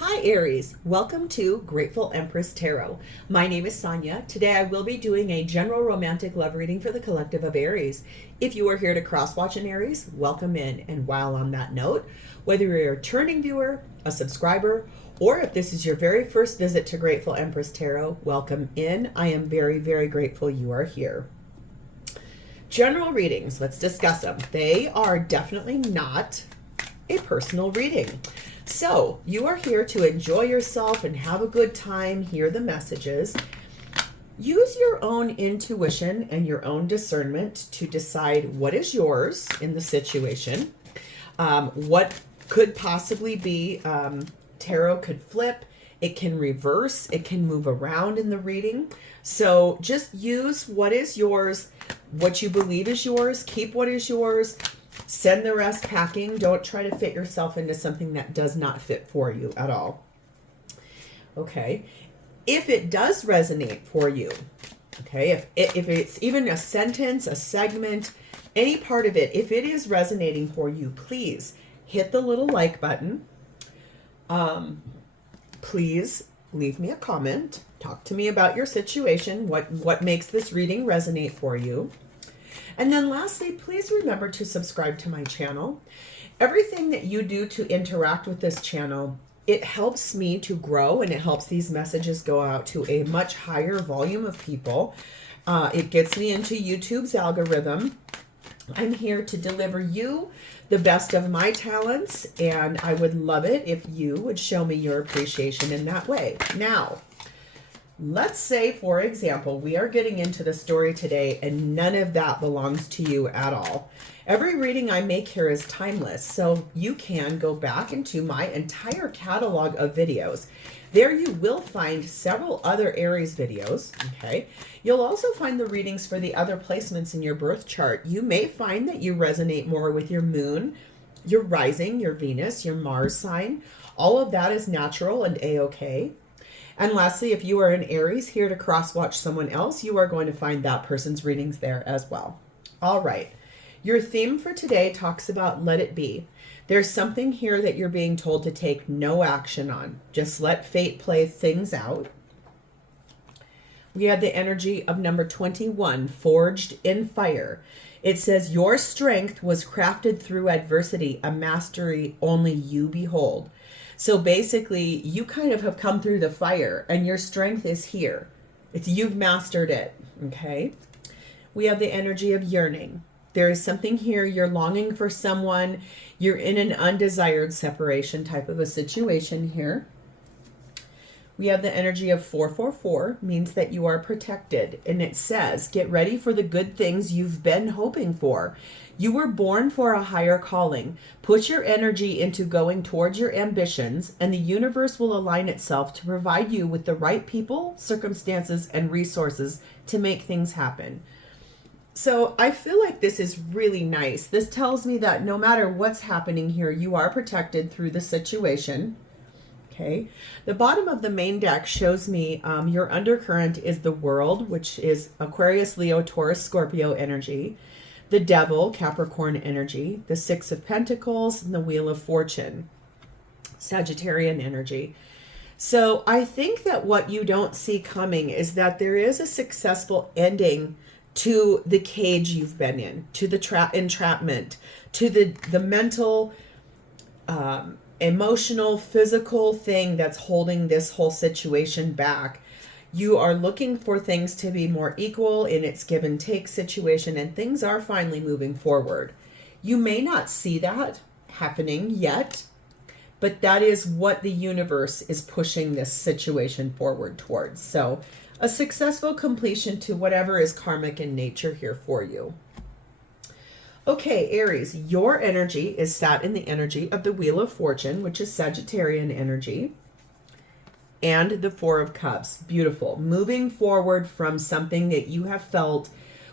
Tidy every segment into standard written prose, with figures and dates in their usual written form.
Hi Aries, welcome to Grateful Empress Tarot. My name is Sonia. Today I will be doing a general romantic love reading for the collective of Aries. If you are here to cross-watch an Aries, welcome in. And while on that note, whether you're a returning viewer, a subscriber, or if this is your very first visit to Grateful Empress Tarot, welcome in. I am very, very grateful you are here. General readings, let's discuss them. They are definitely not a personal reading. So you are here to enjoy yourself and have a good time, hear the messages. Use your own intuition and your own discernment to decide what is yours in the situation. What could possibly be, tarot could flip, it can reverse, it can move around in the reading. So just use what is yours, what you believe is yours, keep what is yours. Send the rest packing. Don't try to fit yourself into something that does not fit for you at all. Okay. If it does resonate for you, okay, if it's even a sentence, a segment, any part of it, if it is resonating for you, please hit the little like button. Please leave me a comment. Talk to me about your situation, what makes this reading resonate for you. And then lastly, please remember to subscribe to my channel. Everything that you do to interact with this channel, it helps me to grow and it helps these messages go out to a much higher volume of people. It gets me into YouTube's algorithm. I'm here to deliver you the best of my talents, and I would love it if you would show me your appreciation in that way. Now, let's say, for example, we are getting into the story today and none of that belongs to you at all. Every reading I make here is timeless, so you can go back into my entire catalog of videos. There you will find several other Aries videos, okay? You'll also find the readings for the other placements in your birth chart. You may find that you resonate more with your moon, your rising, your Venus, your Mars sign. All of that is natural and a-okay. And lastly, if you are an Aries here to cross-watch someone else, you are going to find that person's readings there as well. All right. Your theme for today talks about let it be. There's something here that you're being told to take no action on. Just let fate play things out. We have the energy of number 21, forged in fire. It says, your strength was crafted through adversity, a mastery only you behold. So basically, you kind of have come through the fire and your strength is here. You've mastered it, okay? We have the energy of yearning. There is something here, you're longing for someone, you're in an undesired separation type of a situation here. We have the energy of 444, means that you are protected. And it says, get ready for the good things you've been hoping for. You were born for a higher calling. Put your energy into going towards your ambitions, and the universe will align itself to provide you with the right people, circumstances, and resources to make things happen. So I feel like this is really nice. This tells me that no matter what's happening here, you are protected through the situation. Okay. The bottom of the main deck shows me your undercurrent is the World, which is Aquarius, Leo, Taurus, Scorpio energy. The Devil, Capricorn energy. The Six of Pentacles and the Wheel of Fortune, Sagittarian energy. So I think that what you don't see coming is that there is a successful ending to the cage you've been in, to the entrapment, to the mental, emotional, physical thing that's holding this whole situation back. You are looking for things to be more equal in its give and take situation, and things are finally moving forward. You may not see that happening yet, but that is what the universe is pushing this situation forward towards. So a successful completion to whatever is karmic in nature here for you. Okay, Aries, your energy is sat in the energy of the Wheel of Fortune, which is Sagittarian energy, and the Four of Cups. Beautiful. Moving forward from something that you have felt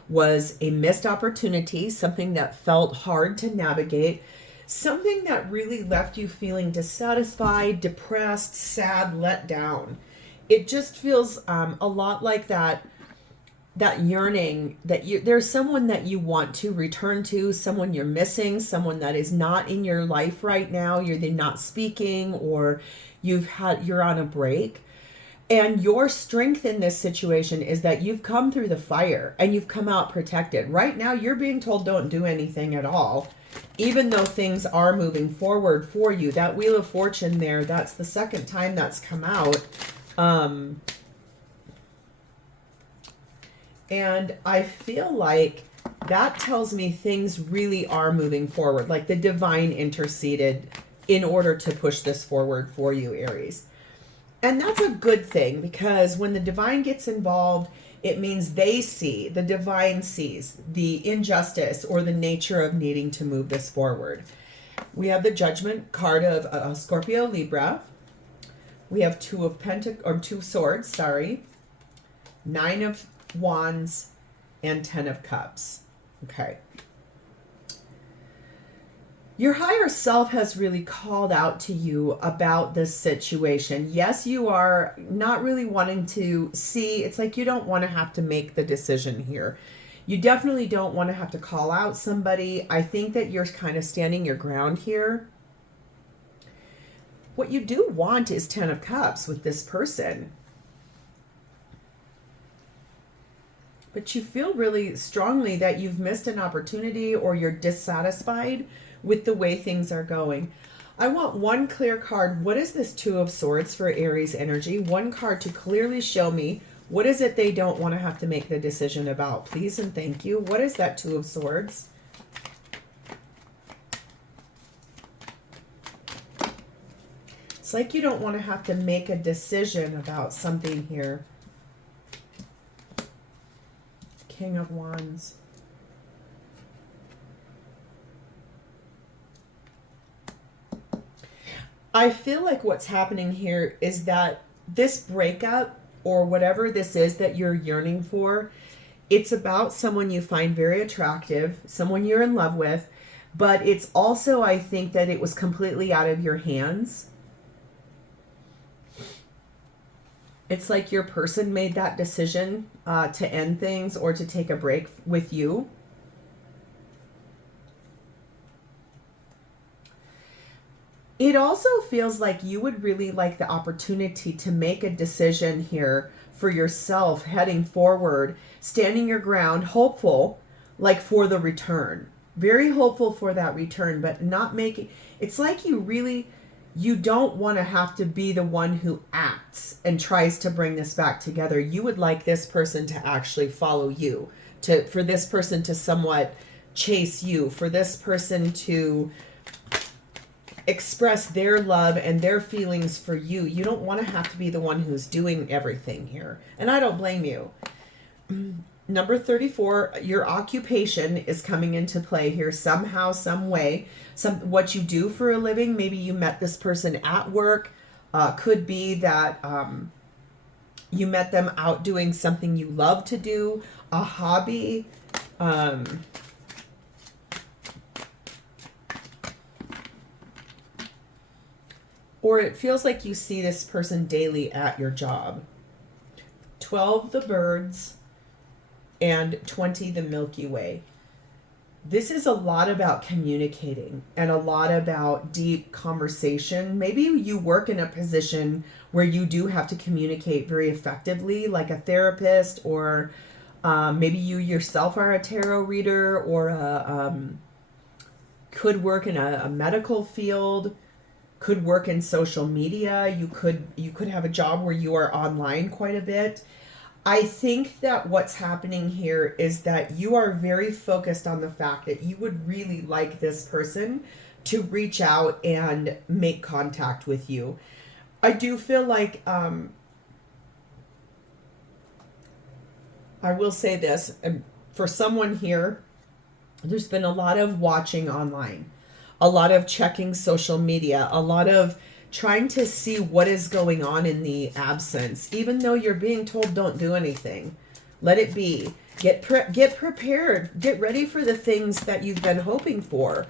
was a missed opportunity, something that felt hard to navigate, something that really left you feeling dissatisfied, depressed, sad, let down. It just feels a lot like that that yearning that there's someone that you want to return to, someone you're missing, someone that is not in your life right now. They're not speaking, or you're on a break. And your strength in this situation is that you've come through the fire and you've come out protected. Right now, you're being told don't do anything at all, even though things are moving forward for you. That Wheel of Fortune there, that's the second time that's come out. And I feel like that tells me things really are moving forward. Like the divine interceded in order to push this forward for you, Aries. And that's a good thing, because when the divine gets involved, it means the divine sees the injustice or the nature of needing to move this forward. We have the Judgment card of Scorpio, Libra. We have Two of Swords, Nine of Wands, and 10 of Cups. Okay. Your higher self has really called out to you about this situation. Yes, you are not really wanting to see. It's like you don't want to have to make the decision here. You definitely don't want to have to call out somebody. I think that you're kind of standing your ground here. What you do want is 10 of Cups with this person. But you feel really strongly that you've missed an opportunity, or you're dissatisfied with the way things are going. I want one clear card. What is this Two of Swords for Aries energy? One card to clearly show me what is it they don't want to have to make the decision about. Please and thank you. What is that Two of Swords? It's like you don't want to have to make a decision about something here. King of Wands. I feel like what's happening here is that this breakup, or whatever this is that you're yearning for, it's about someone you find very attractive, someone you're in love with, but it's also, I think, that it was completely out of your hands. It's like your person made that decision to end things or to take a break with you. It also feels like you would really like the opportunity to make a decision here for yourself heading forward, standing your ground, hopeful, like for the return. Very hopeful for that return, but not making... It's like you don't want to have to be the one who acts and tries to bring this back together. You would like this person to actually follow you, for this person to somewhat chase you, for this person to express their love and their feelings for you. You don't want to have to be the one who's doing everything here. And I don't blame you. Number 34, your occupation is coming into play here somehow, some way. What you do for a living. Maybe you met this person at work. Could be that you met them out doing something you love to do, a hobby. Or it feels like you see this person daily at your job. 12, the birds, and 20, the Milky Way. This is a lot about communicating and a lot about deep conversation. Maybe you work in a position where you do have to communicate very effectively, like a therapist, or maybe you yourself are a tarot reader, or could work in a medical field, could work in social media. You could have a job where you are online quite a bit. I think that what's happening here is that you are very focused on the fact that you would really like this person to reach out and make contact with you. I do feel like, I will say this, for someone here, there's been a lot of watching online, a lot of checking social media, a lot of trying to see what is going on in the absence, even though you're being told don't do anything. Let it be. Get prepared. Get ready for the things that you've been hoping for.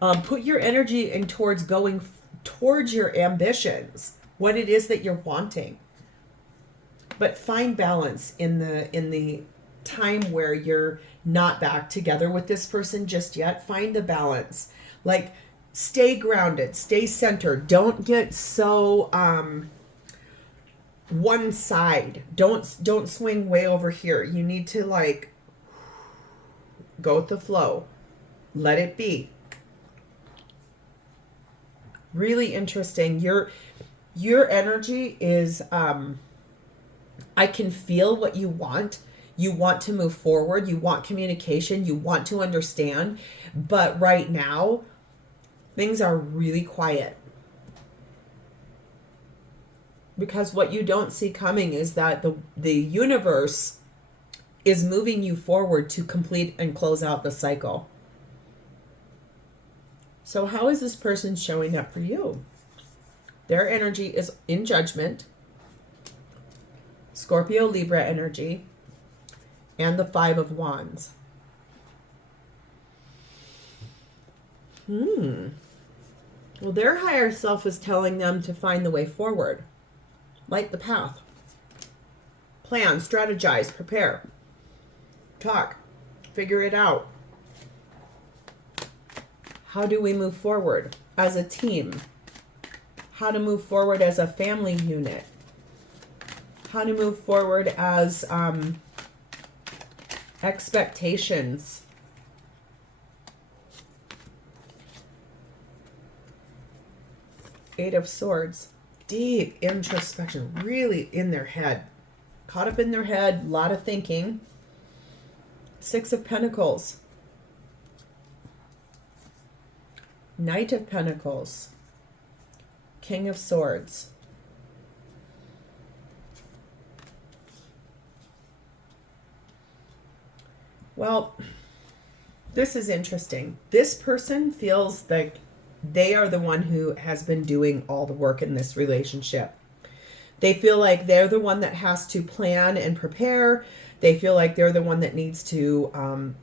Put your energy in towards going towards your ambitions, what it is that you're wanting. But find balance in the time where you're not back together with this person just yet. Find the balance. Like, stay grounded, stay centered. Don't get so one side. Don't swing way over here. You need to, like, go with the flow. Let it be. Really interesting. Your energy is I can feel what you want. You want to move forward. You want communication. You want to understand. But right now, things are really quiet. Because what you don't see coming is that the universe is moving you forward to complete and close out the cycle. So how is this person showing up for you? Their energy is in Judgment, Scorpio, Libra energy, and the Five of Wands. Well, their higher self is telling them to find the way forward. Light the path. Plan, strategize, prepare. Talk. Figure it out. How do we move forward as a team? How to move forward as a family unit? How to move forward as expectations? Eight of Swords. Deep introspection, really in their head. Caught up in their head, a lot of thinking. Six of Pentacles. Knight of Pentacles. King of Swords. Well, this is interesting. This person feels like they are the one who has been doing all the work in this relationship. They feel like they're the one that has to plan and prepare. They feel like they're the one that needs to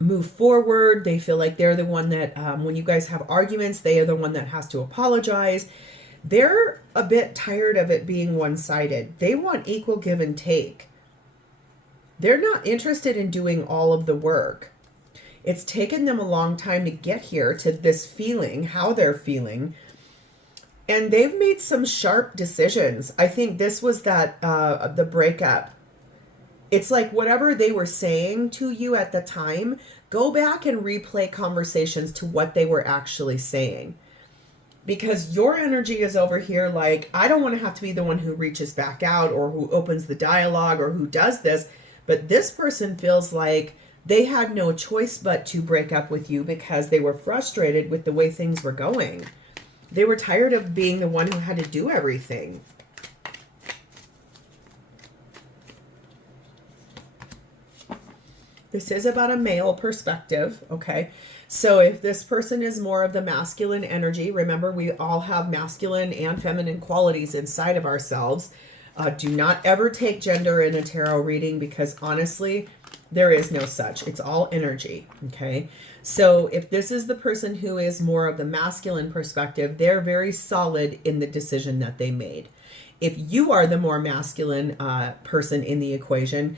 move forward. They feel like they're the one that when you guys have arguments, they are the one that has to apologize. They're a bit tired of it being one-sided. They want equal give and take. They're not interested in doing all of the work. It's taken them a long time to get here to this feeling, how they're feeling. And they've made some sharp decisions. I think this was that, the breakup. It's like whatever they were saying to you at the time, go back and replay conversations to what they were actually saying. Because your energy is over here like, I don't want to have to be the one who reaches back out or who opens the dialogue or who does this. But this person feels like they had no choice but to break up with you because they were frustrated with the way things were going. They were tired of being the one who had to do everything. This is about a male perspective, okay? So if this person is more of the masculine energy, remember we all have masculine and feminine qualities inside of ourselves. Do not ever take gender in a tarot reading because honestly, there is no such. It's all energy, okay? So if this is the person who is more of the masculine perspective, they're very solid in the decision that they made. If you are the more masculine person in the equation,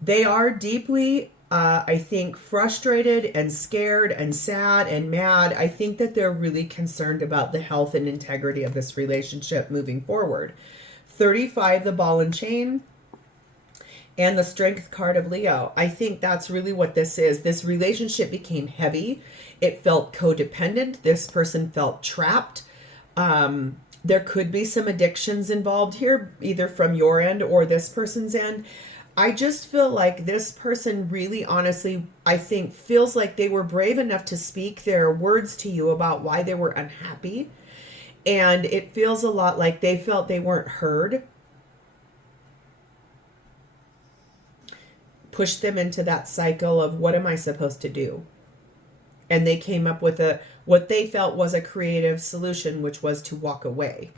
they are deeply, I think, frustrated and scared and sad and mad. I think that they're really concerned about the health and integrity of this relationship moving forward. 35, the ball and chain. And the Strength card of Leo. I think that's really what this is. This relationship became heavy. It felt codependent. This person felt trapped. There could be some addictions involved here, either from your end or this person's end. I just feel like this person really, honestly, I think feels like they were brave enough to speak their words to you about why they were unhappy. And it feels a lot like they felt they weren't heard. Pushed them into that cycle of what am I supposed to do? And they came up with what they felt was a creative solution, which was to walk away.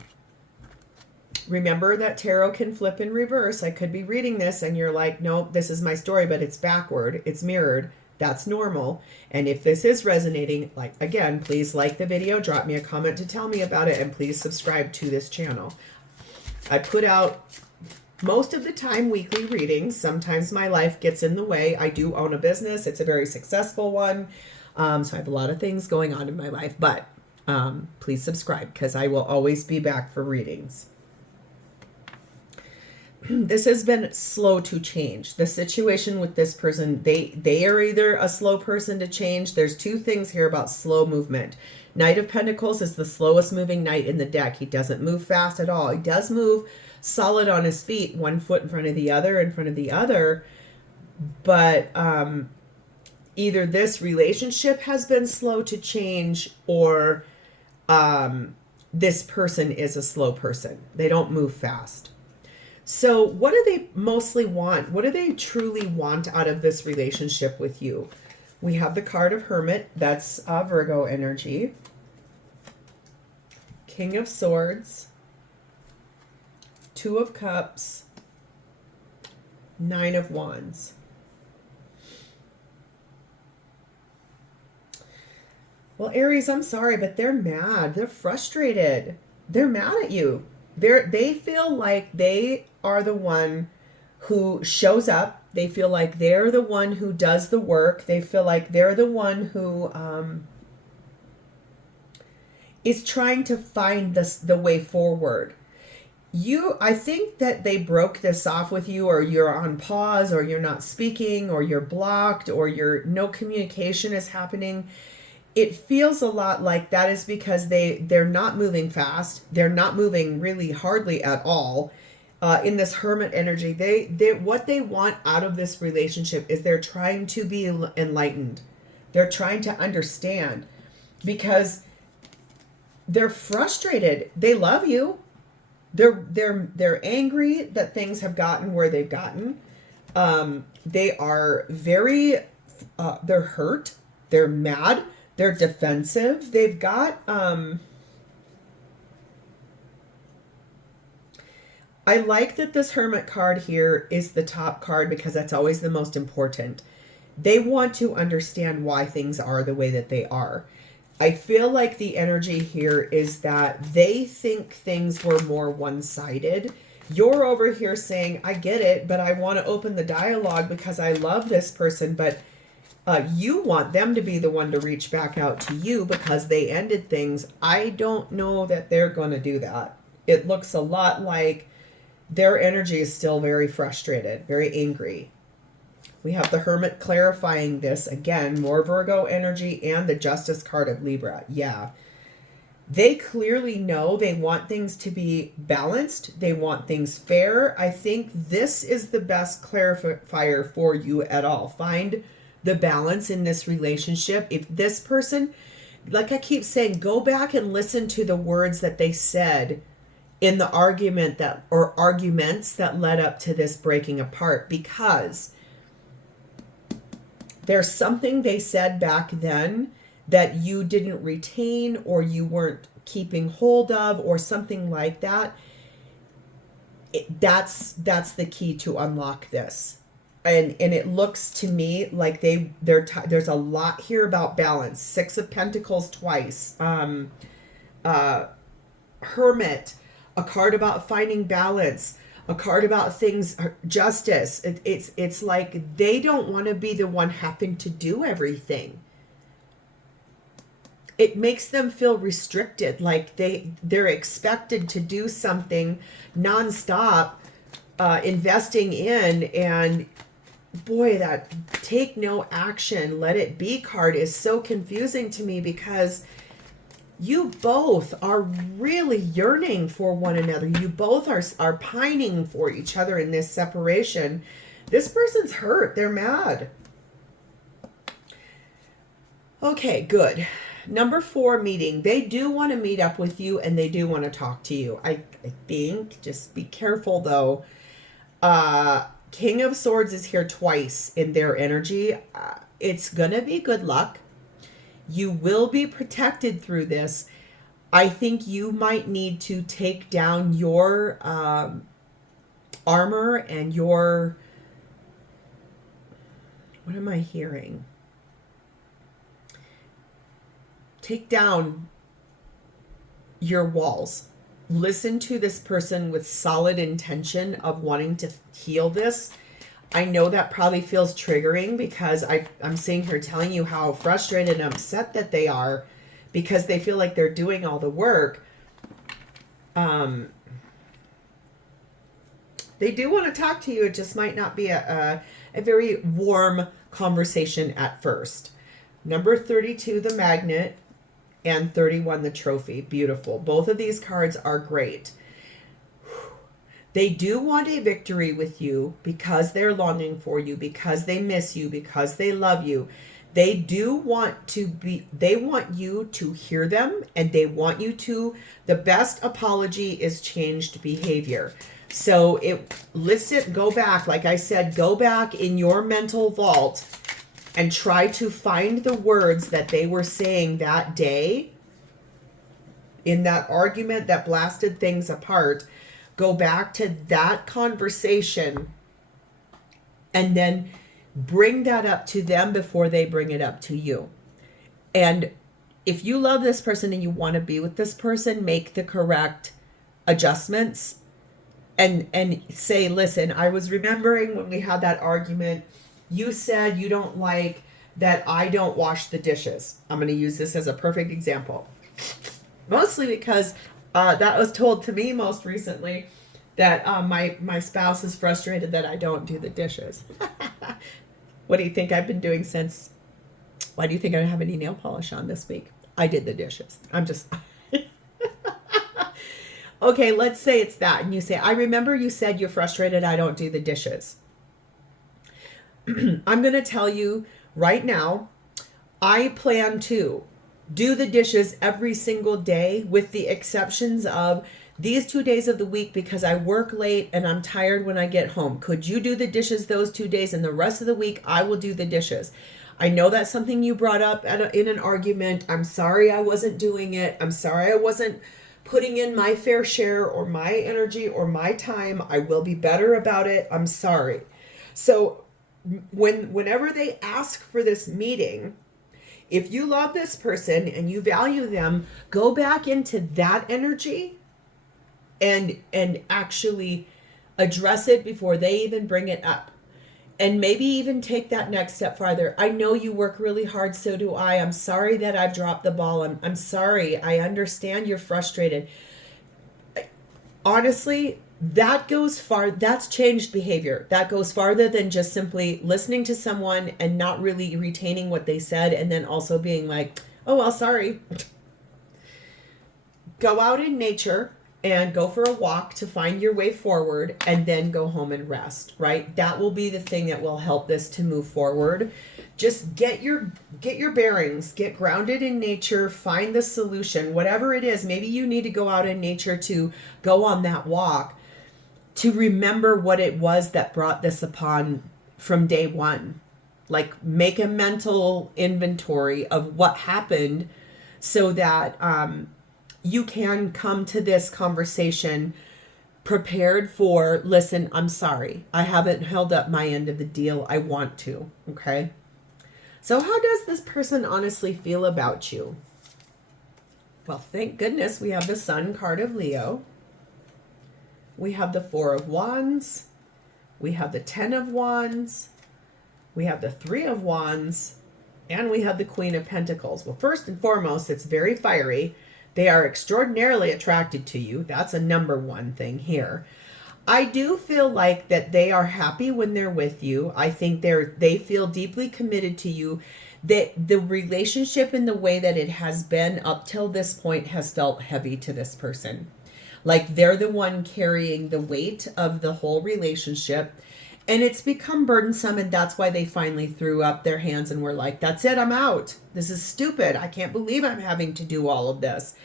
Remember that tarot can flip in reverse. I could be reading this and you're like, nope, this is my story, but it's backward. It's mirrored. That's normal. And if this is resonating, like, again, please like the video, drop me a comment to tell me about it, and please subscribe to this channel. I put out most of the time weekly readings. Sometimes my life gets in the way. I do own a business. It's a very successful one. So I have a lot of things going on in my life, but please subscribe because I will always be back for readings. This has been slow to change. The situation with this person, they are either a slow person to change. There's two things here about slow movement. Knight of Pentacles is the slowest moving knight in the deck. He doesn't move fast at all. He does move solid on his feet, one foot in front of the other, but either this relationship has been slow to change or this person is a slow person. They don't move fast. So what do they mostly want? What do they truly want out of this relationship with you? We have the card of Hermit. That's Virgo energy. King of Swords. Two of Cups. Nine of Wands. Well, Aries, I'm sorry, but they're mad. They're frustrated. They're mad at you. They feel like they are the one who shows up. They feel like they're the one who does the work. They feel like they're the one who is trying to find the way forward. I think that they broke this off with you, or you're on pause, or you're not speaking, or you're blocked, or no communication is happening. It feels a lot like that is because they're not moving fast. They're not moving really hardly at all. In this Hermit energy, what they want out of this relationship is they're trying to be enlightened. They're trying to understand because they're frustrated. They love you. They're angry that things have gotten where they've gotten. They are very they're hurt. They're mad. They're defensive. They've got I like that this Hermit card here is the top card because that's always the most important. They want to understand why things are the way that they are. I feel like the energy here is that they think things were more one-sided. You're over here saying, I get it, but I want to open the dialogue because I love this person, but you want them to be the one to reach back out to you because they ended things. I don't know that they're going to do that. It looks a lot like their energy is still very frustrated, very angry. We have the Hermit clarifying this again, more Virgo energy and the Justice card of Libra. Yeah. They clearly know they want things to be balanced. They want things fair. I think this is the best clarifier for you at all. Find the balance in this relationship. If this person, like I keep saying, go back and listen to the words that they said in the argument or arguments that led up to this breaking apart, because there's something they said back then that you didn't retain or you weren't keeping hold of or something like that. That's the key to unlock this. And it looks to me like there's a lot here about balance. Six of Pentacles twice. Hermit, a card about finding balance, a card about things, justice. It's like they don't want to be the one having to do everything. It makes them feel restricted, like they're expected to do something nonstop, investing in, and boy, that take no action, let it be card is so confusing to me because you both are really yearning for one another. You both are pining for each other in this separation. This person's hurt. They're mad. Okay, good. Number 4 meeting. They do want to meet up with you and they do want to talk to you. I think, just be careful though. King of Swords is here twice in their energy. It's going to be good luck. You will be protected through this. I think you might need to take down your armor and your... What am I hearing? Take down your walls. listen to this person with solid intention of wanting to heal this. I know that probably feels triggering because I'm seeing her telling you how frustrated and upset that they are because they feel like they're doing all the work. They do want to talk to you. It just might not be a very warm conversation at first. Number 32, the magnet, and 31, the trophy. Beautiful. Both of these cards are great. They do want a victory with you because they're longing for you, because they miss you, because they love you. They do want to be, they want you to hear them, and they want you to, the best apology is changed behavior. So go back, like I said, go back in your mental vault and try to find the words that they were saying that day in that argument that blasted things apart. Go back to that conversation and then bring that up to them before they bring it up to you. And if you love this person and you want to be with this person, make the correct adjustments and say, listen, I was remembering when we had that argument, you said you don't like that I don't wash the dishes. I'm going to use this as a perfect example. Mostly because that was told to me most recently that my spouse is frustrated that I don't do the dishes. What do you think I've been doing since? Why do you think I don't have any nail polish on this week? I did the dishes. I'm just... Okay, let's say it's that. And you say, I remember you said you're frustrated I don't do the dishes. I'm going to tell you right now, I plan to do the dishes every single day with the exceptions of these 2 days of the week because I work late and I'm tired when I get home. Could you do the dishes those 2 days, and the rest of the week I will do the dishes? I know that's something you brought up in an argument. I'm sorry I wasn't doing it. I'm sorry I wasn't putting in my fair share or my energy or my time. I will be better about it. I'm sorry. So whenever they ask for this meeting, if you love this person and you value them, go back into that energy and actually address it before they even bring it up. And maybe even take that next step farther. I know you work really hard, so do I. I'm sorry that I've dropped the ball. I'm sorry. I understand you're frustrated. Honestly, that goes far. That's changed behavior. That goes farther than just simply listening to someone and not really retaining what they said and then also being like, oh, well, sorry. Go out in nature and go for a walk to find your way forward, and then go home and rest, right? That will be the thing that will help this to move forward. Just get your bearings, get grounded in nature, find the solution, whatever it is. Maybe you need to go out in nature to go on that walk to remember what it was that brought this upon from day one. Like, make a mental inventory of what happened so that, you can come to this conversation prepared for, listen, I'm sorry. I haven't held up my end of the deal. I want to, okay? So how does this person honestly feel about you? Well, thank goodness we have the Sun card of Leo. We have the Four of Wands. We have the Ten of Wands. We have the Three of Wands. And we have the Queen of Pentacles. Well, first and foremost, it's very fiery. They are extraordinarily attracted to you. That's a number one thing here. I do feel like that they are happy when they're with you. I think they feel deeply committed to you. That the relationship in the way that it has been up till this point has felt heavy to this person. Like they're the one carrying the weight of the whole relationship. And it's become burdensome, and that's why they finally threw up their hands and were like, that's it, I'm out. This is stupid. I can't believe I'm having to do all of this.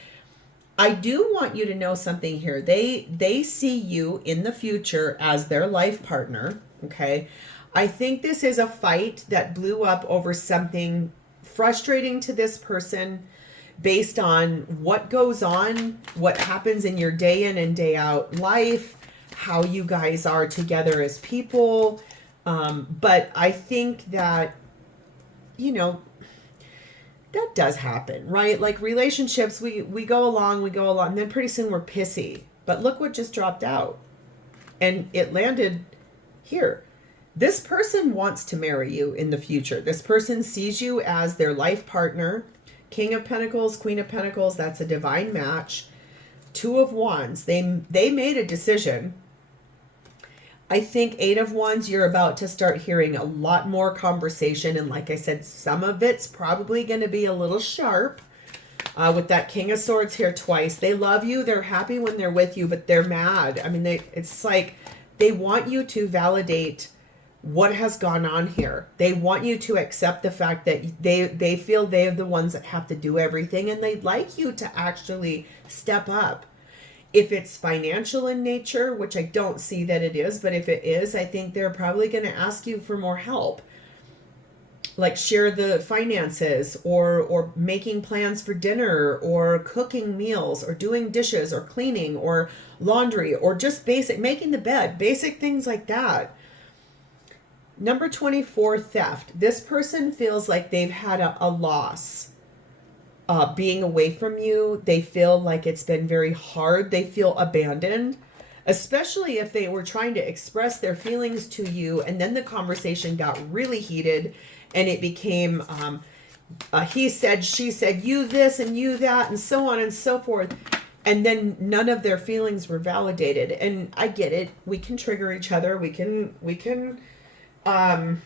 I do want you to know something here. They see you in the future as their life partner, okay? I think this is a fight that blew up over something frustrating to this person based on what goes on, what happens in your day in and day out life, how you guys are together as people. But I think that, they that does happen, right? Like relationships, we go along, and then pretty soon we're pissy. But look what just dropped out. And it landed here. This person wants to marry you in the future. This person sees you as their life partner. King of Pentacles, Queen of Pentacles, that's a divine match. Two of Wands, they made a decision. I think Eight of Wands, you're about to start hearing a lot more conversation. And like I said, some of it's probably going to be a little sharp. With that King of Swords here twice. They love you. They're happy when they're with you, but they're mad. I mean, it's like they want you to validate what has gone on here. They want you to accept the fact that they feel they're the ones that have to do everything, and they'd like you to actually step up. If it's financial in nature, which I don't see that it is, but if it is, I think they're probably going to ask you for more help. Like share the finances, or making plans for dinner, or cooking meals, or doing dishes, or cleaning, or laundry, or just making the bed, basic things like that. Number 24, theft. This person feels like they've had a loss being away from you. They feel like it's been very hard. They feel abandoned, especially if they were trying to express their feelings to you and then the conversation got really heated and it became he said, she said, you this and you that, and so on and so forth. And then none of their feelings were validated. And I get it. We can trigger each other. We can I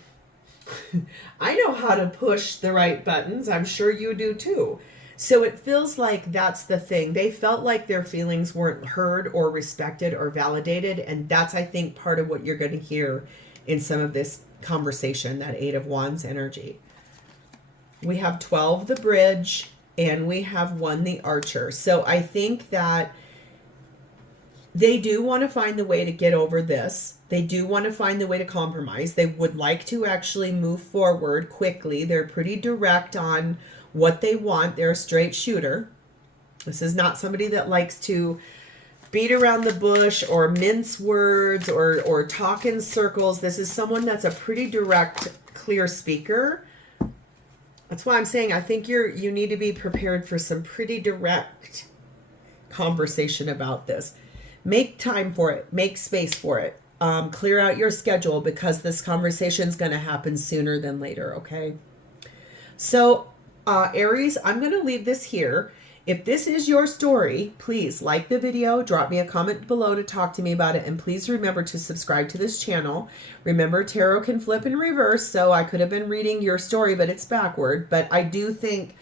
know how to push the right buttons. I'm sure you do too. So it feels like that's the thing. They felt like their feelings weren't heard or respected or validated. And that's, I think, part of what you're going to hear in some of this conversation, that Eight of Wands energy. We have 12, the Bridge, and we have 1, the Archer. So I think that they do want to find the way to get over this. They do want to find the way to compromise. They would like to actually move forward quickly. They're pretty direct on what they want. They're a straight shooter. This is not somebody that likes to beat around the bush or mince words or talk in circles. This is someone that's a pretty direct, clear speaker. That's why I'm saying I think you need to be prepared for some pretty direct conversation about this. Make time for it. Make space for it. Clear out your schedule because this conversation is going to happen sooner than later, okay? So, Aries, I'm going to leave this here. If this is your story, please like the video, drop me a comment below to talk to me about it, and please remember to subscribe to this channel. Remember, tarot can flip in reverse, so I could have been reading your story, but it's backward. But I do think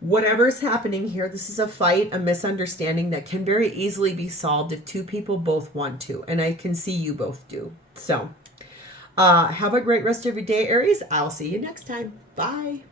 whatever's happening here, this is a fight, a misunderstanding that can very easily be solved if two people both want to, and I can see you both do. So, have a great rest of your day, Aries. I'll see you next time. Bye.